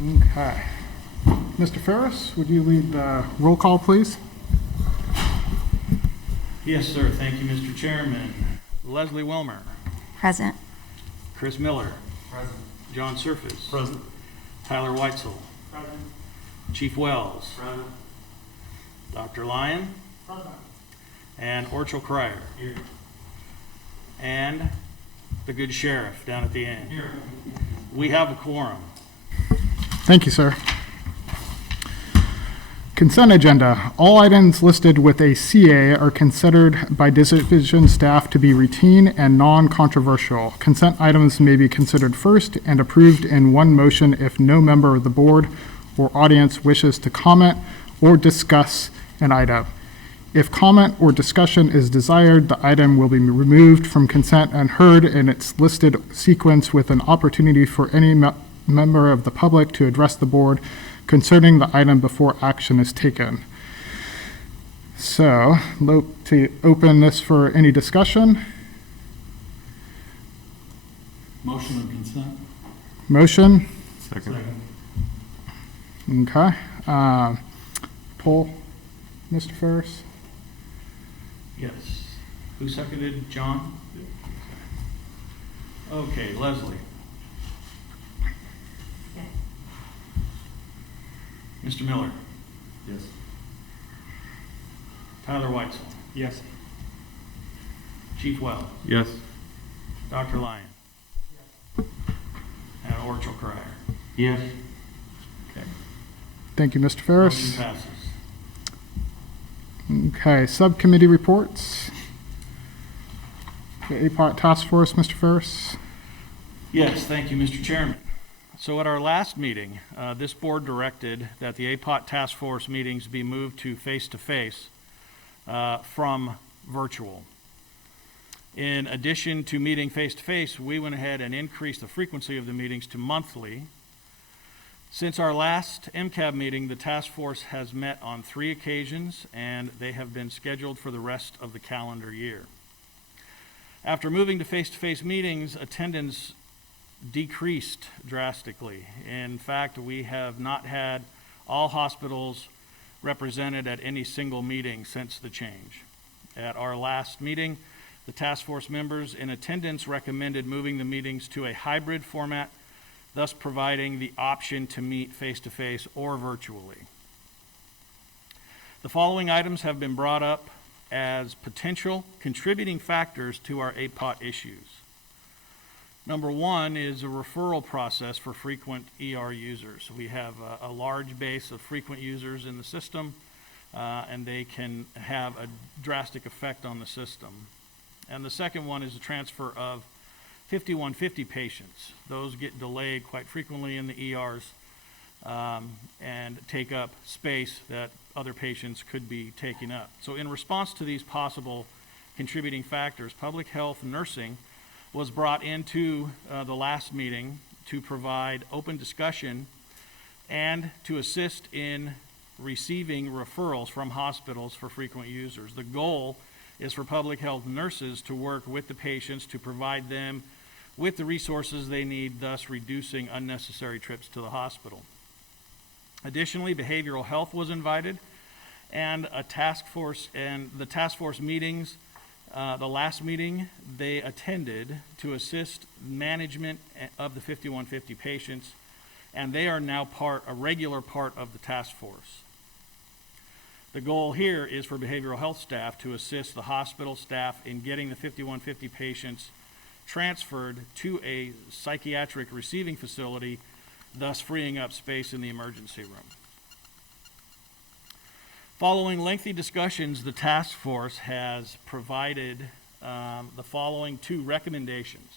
Okay. Mr. Ferris, would you lead the roll call, please? Yes, sir. Thank you, Mr. Chairman. Leslie Wilmer. Present. Chris Miller. Present. John Surface. Present. Tyler Weitzel. Present. Chief Wells. Present. Dr. Lyon. Present. And Orchel Cryer. Here. And the good sheriff down at the end. Here. We have a quorum. Thank you, sir. Consent agenda. All items listed with a CA are considered by division staff to be routine and non-controversial. Consent items may be considered first and approved in one motion if no member of the board or audience wishes to comment or discuss an item. If comment or discussion is desired, the item will be removed from consent and heard in its listed sequence with an opportunity for any member of the public to address the board concerning the item before action is taken. So, look to open this for any discussion. Motion of consent. Motion. Second. Okay. Poll, Mr. Ferris. Yes. Who seconded? John? Okay, Leslie. Mr. Miller. Yes. Tyler Weitzel. Yes. Chief Wells. Yes. Dr. Lyon. And Orchel Cryer. Yes. Okay. Thank you, Mr. Motion Ferris. passes. Okay, subcommittee reports. The APOT Task Force, Mr. Ferris. Yes, thank you, Mr. Chairman. So at our last meeting, this board directed that the APOT Task Force meetings be moved to face-to-face from virtual. In addition to meeting face-to-face, we went ahead and increased the frequency of the meetings to monthly. Since our last MCAB meeting, the task force has met on 3 occasions, and they have been scheduled for the rest of the calendar year. After moving to face-to-face meetings, attendance decreased drastically. In fact, we have not had all hospitals represented at any single meeting since the change. At our last meeting, the task force members in attendance recommended moving the meetings to a hybrid format, thus providing the option to meet face-to-face or virtually. The following items have been brought up as potential contributing factors to our APOT issues. Number 1 is a referral process for frequent ER users. We have a large base of frequent users in the system, and they can have a drastic effect on the system. And the second one is the transfer of 5150 patients. Those get delayed quite frequently in the ERs and take up space that other patients could be taking up. So in response to these possible contributing factors, public health nursing was brought into the last meeting to provide open discussion and to assist in receiving referrals from hospitals for frequent users. The goal is for public health nurses to work with the patients to provide them with the resources they need, thus reducing unnecessary trips to the hospital. Additionally, behavioral health was invited, and the task force meetings, the last meeting they attended to assist management of the 5150 patients, and they are now a regular part of the task force. The goal here is for behavioral health staff to assist the hospital staff in getting the 5150 patients transferred to a psychiatric receiving facility, thus freeing up space in the emergency room. Following lengthy discussions, the task force has provided the following 2 recommendations.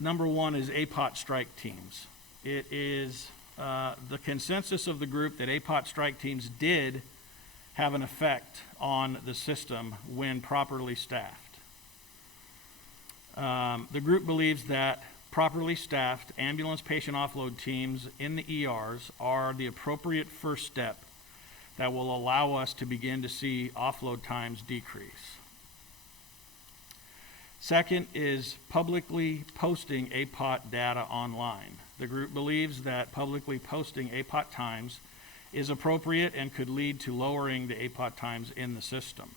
Number 1 is APOT strike teams. It is the consensus of the group that APOT strike teams did have an effect on the system when properly staffed. The group believes that properly staffed ambulance patient offload teams in the ERs are the appropriate first step that will allow us to begin to see offload times decrease. Second is publicly posting APOT data online. The group believes that publicly posting APOT times is appropriate and could lead to lowering the APOT times in the system.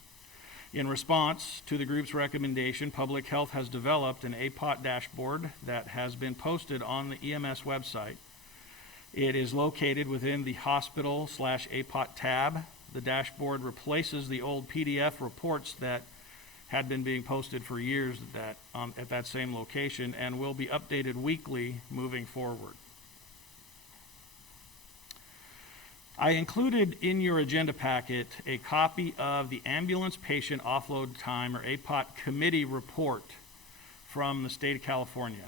In response to the group's recommendation, Public Health has developed an APOT dashboard that has been posted on the EMS website. It is located within the hospital/APOT tab. The dashboard replaces the old PDF reports that had been being posted for years at that same location and will be updated weekly moving forward. I included in your agenda packet a copy of the Ambulance Patient Offload Time, or APOT, committee report from the state of California.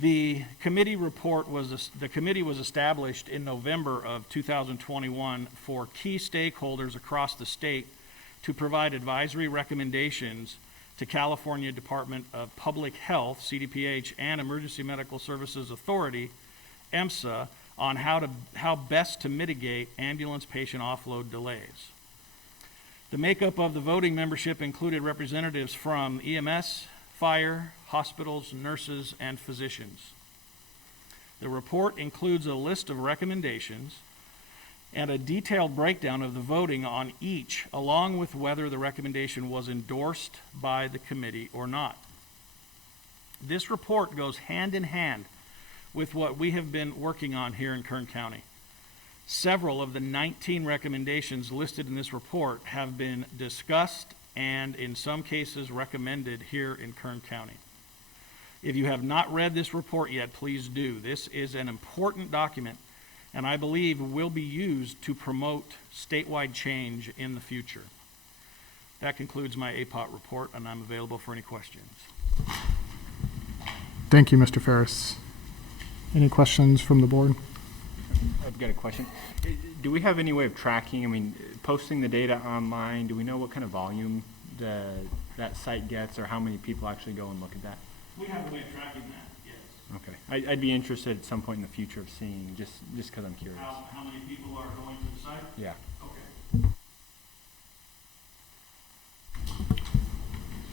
The committee was established in November of 2021 for key stakeholders across the state to provide advisory recommendations to California Department of Public Health, CDPH, and Emergency Medical Services Authority, EMSA, on how best to mitigate ambulance patient offload delays. The makeup of the voting membership included representatives from EMS, fire, hospitals, nurses, and physicians. The report includes a list of recommendations and a detailed breakdown of the voting on each, along with whether the recommendation was endorsed by the committee or not. This report goes hand in hand with what we have been working on here in Kern County. Several of the 19 recommendations listed in this report have been discussed and in some cases recommended here in Kern County. If you have not read this report yet, please do. This is an important document and I believe will be used to promote statewide change in the future. That concludes my APOT report, and I'm available for any questions. Thank you, Mr. Ferris. Any questions from the board? I've got a question. Do we have any way of tracking, posting the data online, do we know what kind of volume that site gets, or how many people actually go and look at that? We have a way of tracking that, yes. Okay. I'd be interested at some point in the future of seeing, just because I'm curious. How many people are going to the site? Yeah. Okay.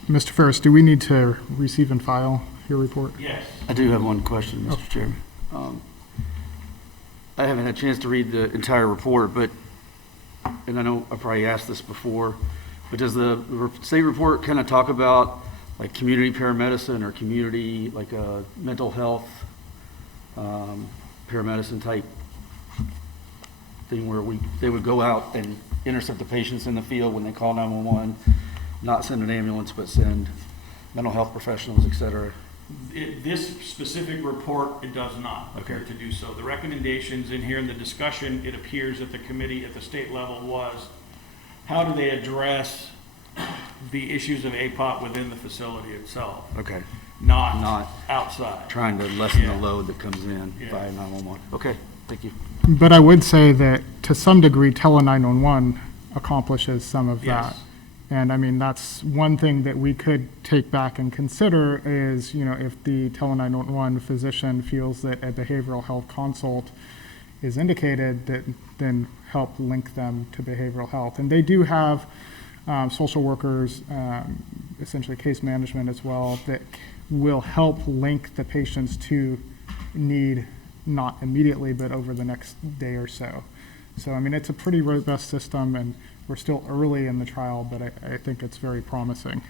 Mr. Ferris, do we need to receive and file your report? Yes. I do have one question, Mr. Chairman. I haven't had a chance to read the entire report, and I know I probably asked this before, but does the state report kind of talk about like community paramedicine or community, like a mental health paramedicine type thing where they would go out and intercept the patients in the field when they call 911, not send an ambulance, but send mental health professionals, et cetera? This specific report, it does not appear to do so. The recommendations in here in the discussion, it appears that the committee at the state level was, how do they address the issues of APOT within the facility itself? Okay. Not outside. Trying to lessen Yeah. the load that comes in Yeah. via 911. Okay, thank you. But I would say that to some degree, Tele 911 accomplishes some of Yes. that. And I mean, that's one thing that we could take back and consider is, if the Tele 911 physician feels that a behavioral health consult is indicated, that then help link them to behavioral health. And they do have social workers, essentially case management as well, that will help link the patients to need, not immediately, but over the next day or so. So, I mean, it's a pretty robust system, and we're still early in the trial, but I think it's very promising.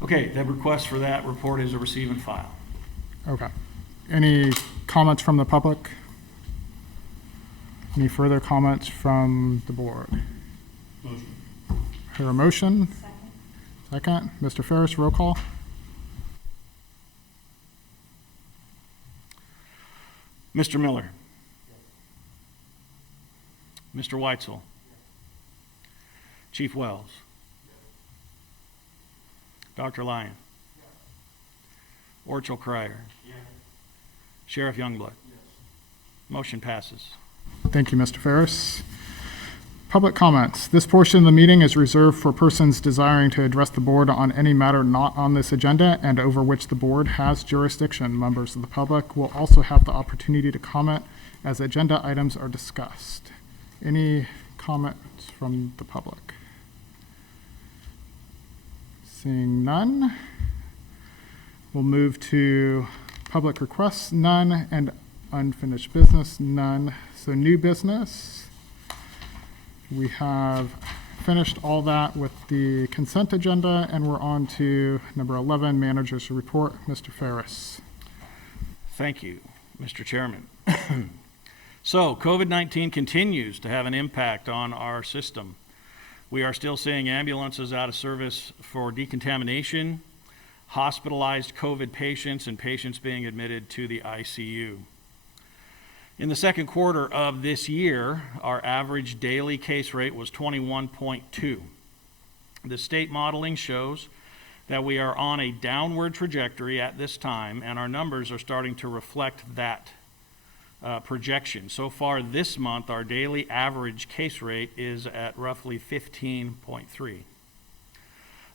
Okay, the request for that report is a receive and file. Okay. Any comments from the public? Any further comments from the board? Motion. Hear a motion? Second. Mr. Ferris, roll call. Mr. Miller. Mr. Weitzel. Chief Wells. Dr. Lyon. Orchel Cryer. Sheriff Youngblood. Motion passes. Thank you, Mr. Ferris. Public comments. This portion of the meeting is reserved for persons desiring to address the board on any matter not on this agenda and over which the board has jurisdiction. Members of the public will also have the opportunity to comment as agenda items are discussed. Any comments from the public? Seeing none, we'll move to public requests, none, and unfinished business, none. So new business, we have finished all that with the consent agenda, and we're on to number 11, manager's report. Mr. Ferris. Thank you, Mr. Chairman. So, COVID-19 continues to have an impact on our system. We are still seeing ambulances out of service for decontamination, hospitalized COVID patients, and patients being admitted to the ICU. In the second quarter of this year, our average daily case rate was 21.2. The state modeling shows that we are on a downward trajectory at this time, and our numbers are starting to reflect that projection. So far this month, our daily average case rate is at roughly 15.3.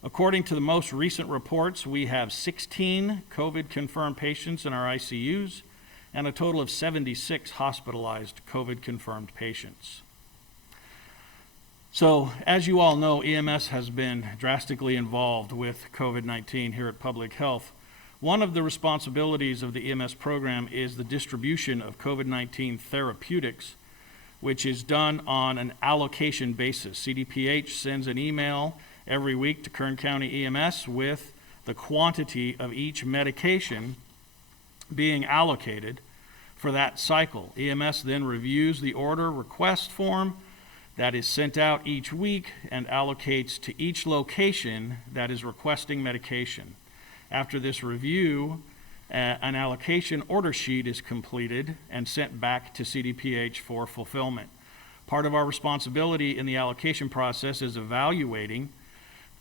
According to the most recent reports, we have 16 COVID-confirmed patients in our ICUs and a total of 76 hospitalized COVID-confirmed patients. So, as you all know, EMS has been drastically involved with COVID-19 here at Public Health. One of the responsibilities of the EMS program is the distribution of COVID-19 therapeutics, which is done on an allocation basis. CDPH sends an email every week to Kern County EMS with the quantity of each medication being allocated for that cycle. EMS then reviews the order request form that is sent out each week and allocates to each location that is requesting medication. After this review, an allocation order sheet is completed and sent back to CDPH for fulfillment. Part of our responsibility in the allocation process is evaluating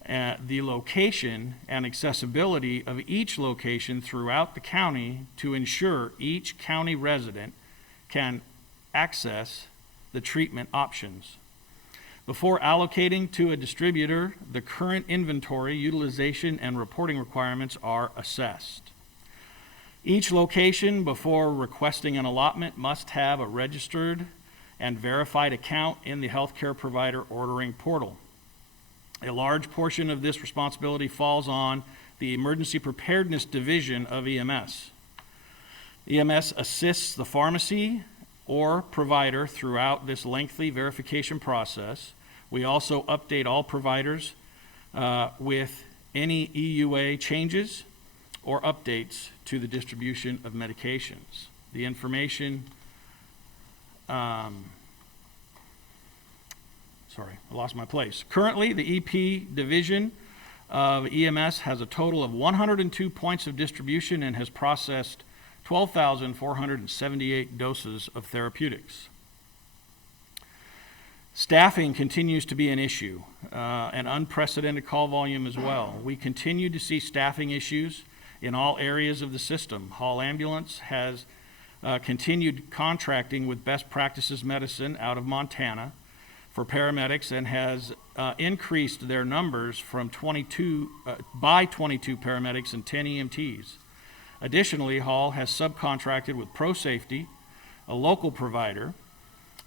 the location and accessibility of each location throughout the county to ensure each county resident can access the treatment options. Before allocating to a distributor, the current inventory, utilization, and reporting requirements are assessed. Each location, before requesting an allotment, must have a registered and verified account in the healthcare provider ordering portal. A large portion of this responsibility falls on the Emergency Preparedness Division of EMS. EMS assists the pharmacy or provider throughout this lengthy verification process. We also update all providers with any EUA changes or updates to the distribution of medications. The information, sorry, I lost my place. Currently, the EP division of EMS has a total of 102 points of distribution and has processed 12,478 doses of therapeutics. Staffing continues to be an issue, an unprecedented call volume as well. We continue to see staffing issues in all areas of the system. Hall Ambulance has continued contracting with Best Practices Medicine out of Montana for paramedics and has increased their numbers from 22 paramedics and 10 EMTs. Additionally, Hall has subcontracted with Pro Safety, a local provider,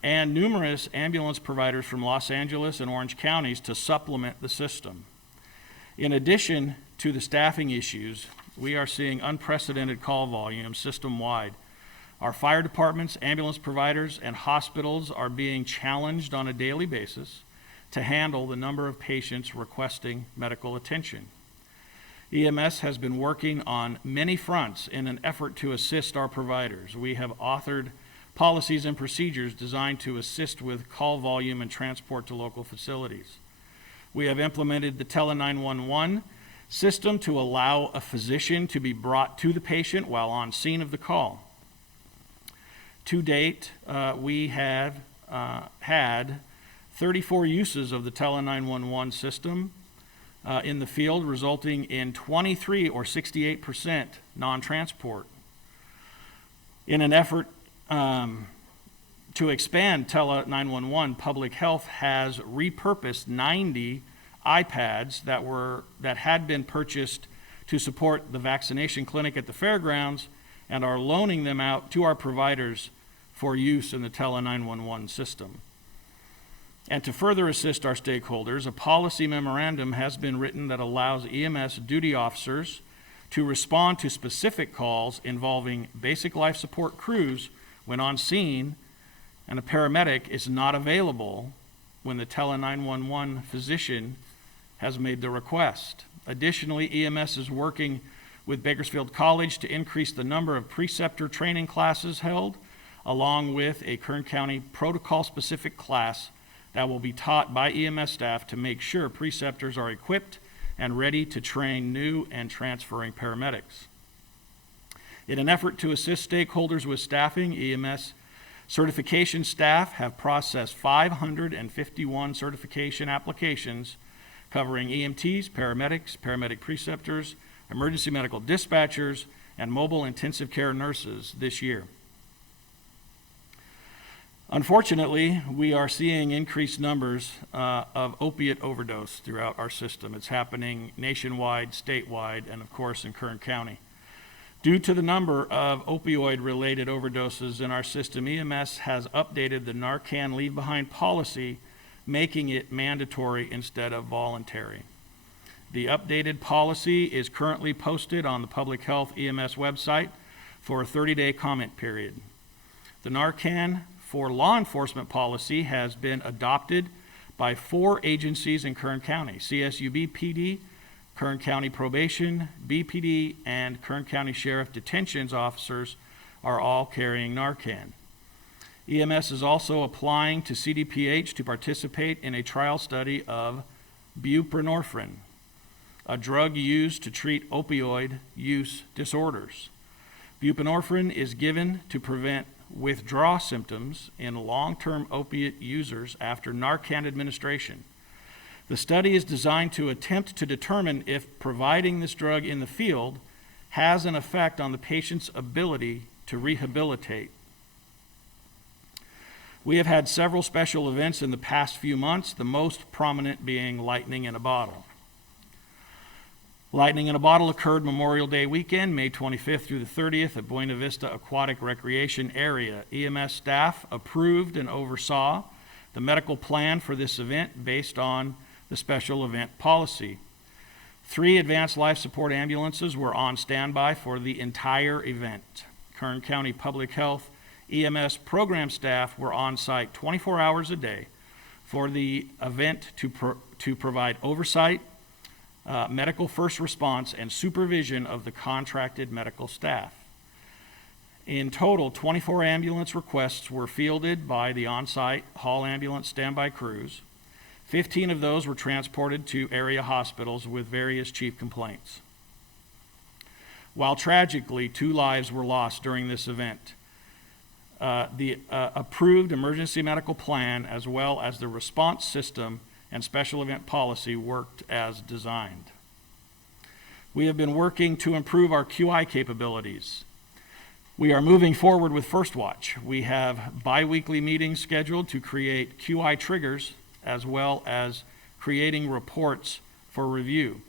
and numerous ambulance providers from Los Angeles and Orange counties to supplement the system. In addition to the staffing issues, we are seeing unprecedented call volume system-wide. Our fire departments, ambulance providers, and hospitals are being challenged on a daily basis to handle the number of patients requesting medical attention. EMS has been working on many fronts in an effort to assist our providers. We have authored policies and procedures designed to assist with call volume and transport to local facilities. We have implemented the Tele-911 system to allow a physician to be brought to the patient while on scene of the call. To date, we have had 34 uses of the Tele-911 system in the field, resulting in 23 or 68% non-transport. In an effort to expand Tele-911, Public Health has repurposed 90 iPads that had been purchased to support the vaccination clinic at the fairgrounds and are loaning them out to our providers for use in the Tele-911 system. And to further assist our stakeholders, a policy memorandum has been written that allows EMS duty officers to respond to specific calls involving basic life support crews when on scene and a paramedic is not available when the tele 911 physician has made the request. Additionally, EMS is working with Bakersfield College to increase the number of preceptor training classes held, along with a Kern County protocol-specific class that will be taught by EMS staff to make sure preceptors are equipped and ready to train new and transferring paramedics. In an effort to assist stakeholders with staffing, EMS certification staff have processed 551 certification applications covering EMTs, paramedics, paramedic preceptors, emergency medical dispatchers, and mobile intensive care nurses this year. Unfortunately, we are seeing increased numbers of opiate overdose throughout our system. It's happening nationwide, statewide, and of course in Kern County. Due to the number of opioid-related overdoses in our system, EMS has updated the Narcan leave behind policy, making it mandatory instead of voluntary. The updated policy is currently posted on the Public Health EMS website for a 30-day comment period. The Narcan for law enforcement policy has been adopted by 4 agencies in Kern County: CSUB PD, Kern County Probation, BPD, and Kern County Sheriff Detentions officers are all carrying Narcan. EMS is also applying to CDPH to participate in a trial study of buprenorphine, a drug used to treat opioid use disorders. Buprenorphine is given to prevent withdrawal symptoms in long-term opiate users after Narcan administration. The study is designed to attempt to determine if providing this drug in the field has an effect on the patient's ability to rehabilitate. We have had several special events in the past few months, the most prominent being Lightning in a Bottle. Lightning in a Bottle occurred Memorial Day weekend, May 25th through the 30th at Buena Vista Aquatic Recreation Area. EMS staff approved and oversaw the medical plan for this event based on the special event policy. 3 advanced life support ambulances were on standby for the entire event. Kern County Public Health EMS program staff were on site 24 hours a day for the event to provide oversight, medical first response, and supervision of the contracted medical staff. In total, 24 ambulance requests were fielded by the on-site Hall Ambulance standby crews. 15 of those were transported to area hospitals with various chief complaints. While tragically 2 lives were lost during this event, the approved emergency medical plan as well as the response system and special event policy worked as designed. We have been working to improve our QI capabilities. We are moving forward with First Watch. We have bi-weekly meetings scheduled to create QI triggers as well as creating reports for review.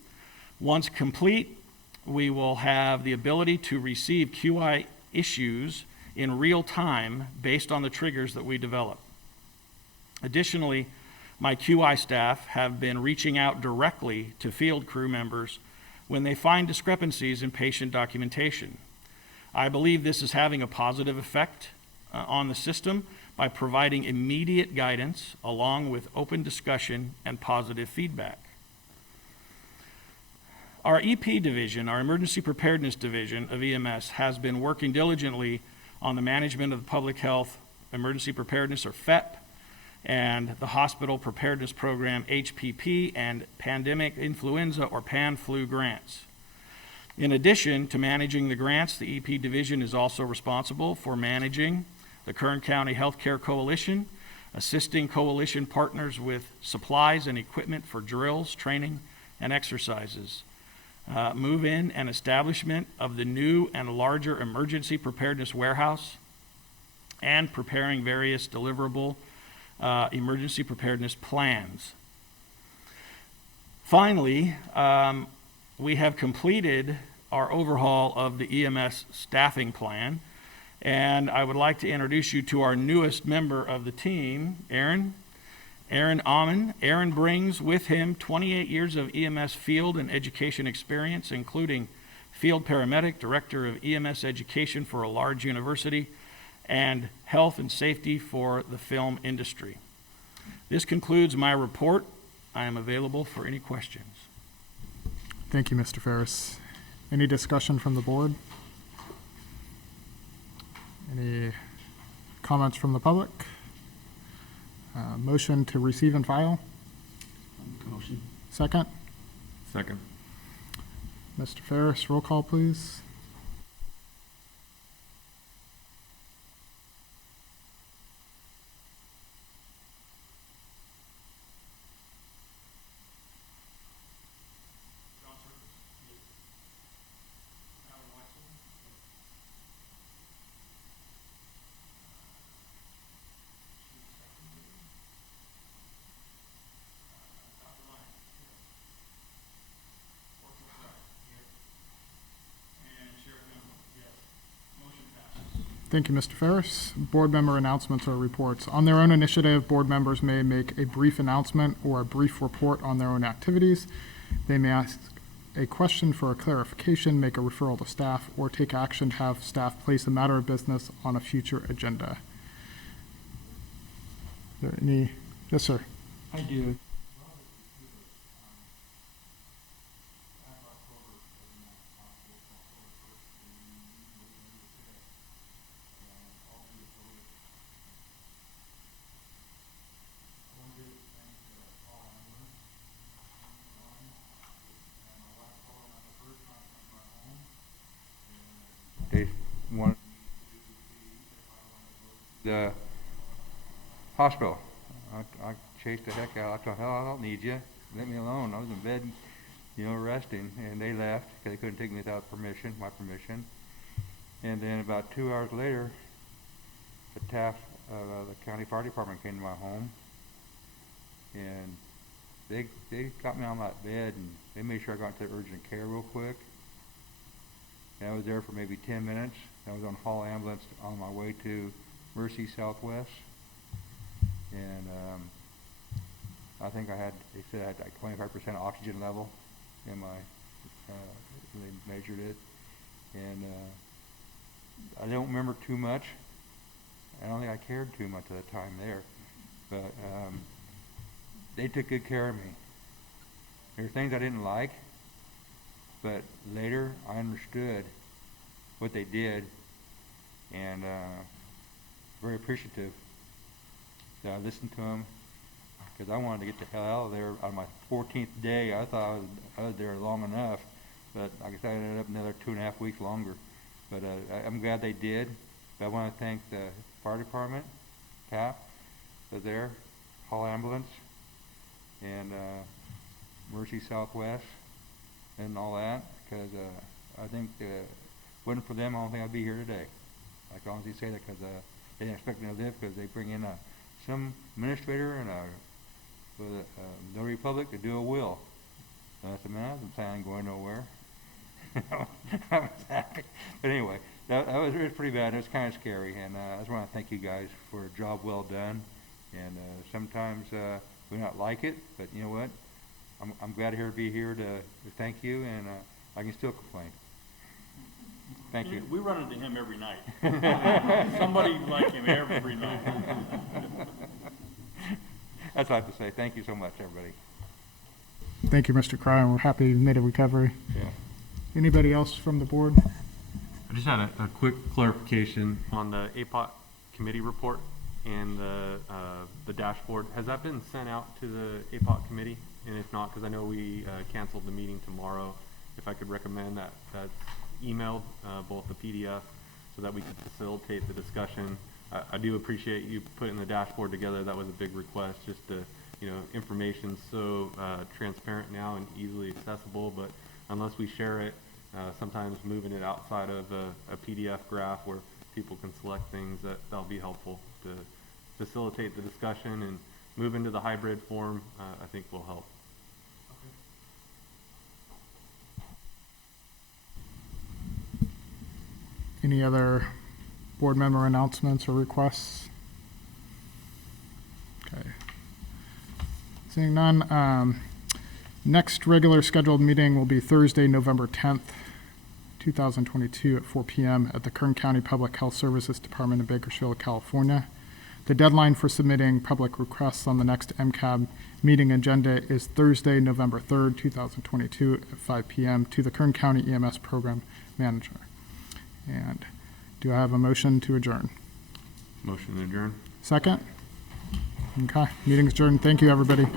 Once complete, we will have the ability to receive QI issues in real time based on the triggers that we develop. Additionally, my QI staff have been reaching out directly to field crew members when they find discrepancies in patient documentation. I believe this is having a positive effect on the system by providing immediate guidance along with open discussion and positive feedback. Our EP division, our Emergency Preparedness Division of EMS, has been working diligently on the management of the Public Health Emergency Preparedness, or FEP, and the Hospital Preparedness Program, HPP, and Pandemic Influenza, or PAN-Flu grants. In addition to managing the grants, the EP division is also responsible for managing the Kern County Healthcare Coalition, assisting coalition partners with supplies and equipment for drills, training, and exercises, move-in and establishment of the new and larger emergency preparedness warehouse, and preparing various deliverable emergency preparedness plans. Finally, we have completed our overhaul of the EMS staffing plan, and I would like to introduce you to our newest member of the team, Aaron. Aaron Amon. Aaron brings with him 28 years of EMS field and education experience, including field paramedic, director of EMS education for a large university, and health and safety for the film industry. This concludes my report. I am available for any questions. Thank you, Mr. Ferris. Any discussion from the board? Any comments from the public? Motion to receive and file? Motion. Second? Second. Mr. Ferris, roll call, please. Thank you, Mr. Ferris. Board member announcements or reports. On their own initiative, board members may make a brief announcement or a brief report on their own activities. They may ask a question for a clarification, make a referral to staff, or take action to have staff place a matter of business on a future agenda. Is there any? Yes, sir. I do. They wanted the hospital. I chased the heck out. I thought, hell, I don't need you. Let me alone. I was in bed, resting, and they left because they couldn't take me without my permission. And then about 2 hours later, the staff of the county fire department came to my home, and they got me on my bed, and they made sure I got to urgent care real quick. And I was there for maybe 10 minutes. I was on hall ambulance on my way to Mercy Southwest. And I think they said I had like 25% oxygen level in my, they measured it. And I don't remember too much. I don't think I cared too much at the time there. But they took good care of me. There were things I didn't like, but later I understood what they did, and very appreciative that I listened to them, because I wanted to get the hell out of there on my 14th day. I thought I was there long enough, but like I said, I ended up another 2.5 weeks longer. But I'm glad they did. But I want to thank the fire department, TAP, was there, hall ambulance, and Mercy Southwest, and all that, because I think wasn't for them, I don't think I'd be here today. I can honestly say that, because they didn't expect me to live, because they bring in some administrator and a notary public to do a will. And I said, man, I wasn't planning on going nowhere. I was happy. But anyway, it was pretty bad. It was kind of scary, and I just want to thank you guys for a job well done. And sometimes we not like it, but you know what? I'm glad to be here to thank you, and I can still complain. Thank you. We run into him every night. Somebody like him every night. That's all I have to say. Thank you so much, everybody. Thank you, Mr. Cryer. We're happy you made a recovery. Yeah. Anybody else from the board? I just had a quick clarification on the APOT committee report and the dashboard. Has that been sent out to the APOT committee? And if not, because I know we canceled the meeting tomorrow, if I could recommend that that's emailed, both the PDF, so that we can facilitate the discussion. I do appreciate you putting the dashboard together. That was a big request, just to, information's so transparent now and easily accessible, but unless we share it, sometimes moving it outside of a PDF graph where people can select things, that'll be helpful to facilitate the discussion, and move into the hybrid form, I think will help. Any other board member announcements or requests? Okay. Seeing none, next regular scheduled meeting will be Thursday, November 10th, 2022 at 4 p.m. at the Kern County Public Health Services Department in Bakersfield, California. The deadline for submitting public requests on the next MCAB meeting agenda is Thursday, November 3rd, 2022 at 5 p.m. to the Kern County EMS Program Manager. And do I have a motion to adjourn? Motion to adjourn. Second? Okay, meeting's adjourned. Thank you, everybody.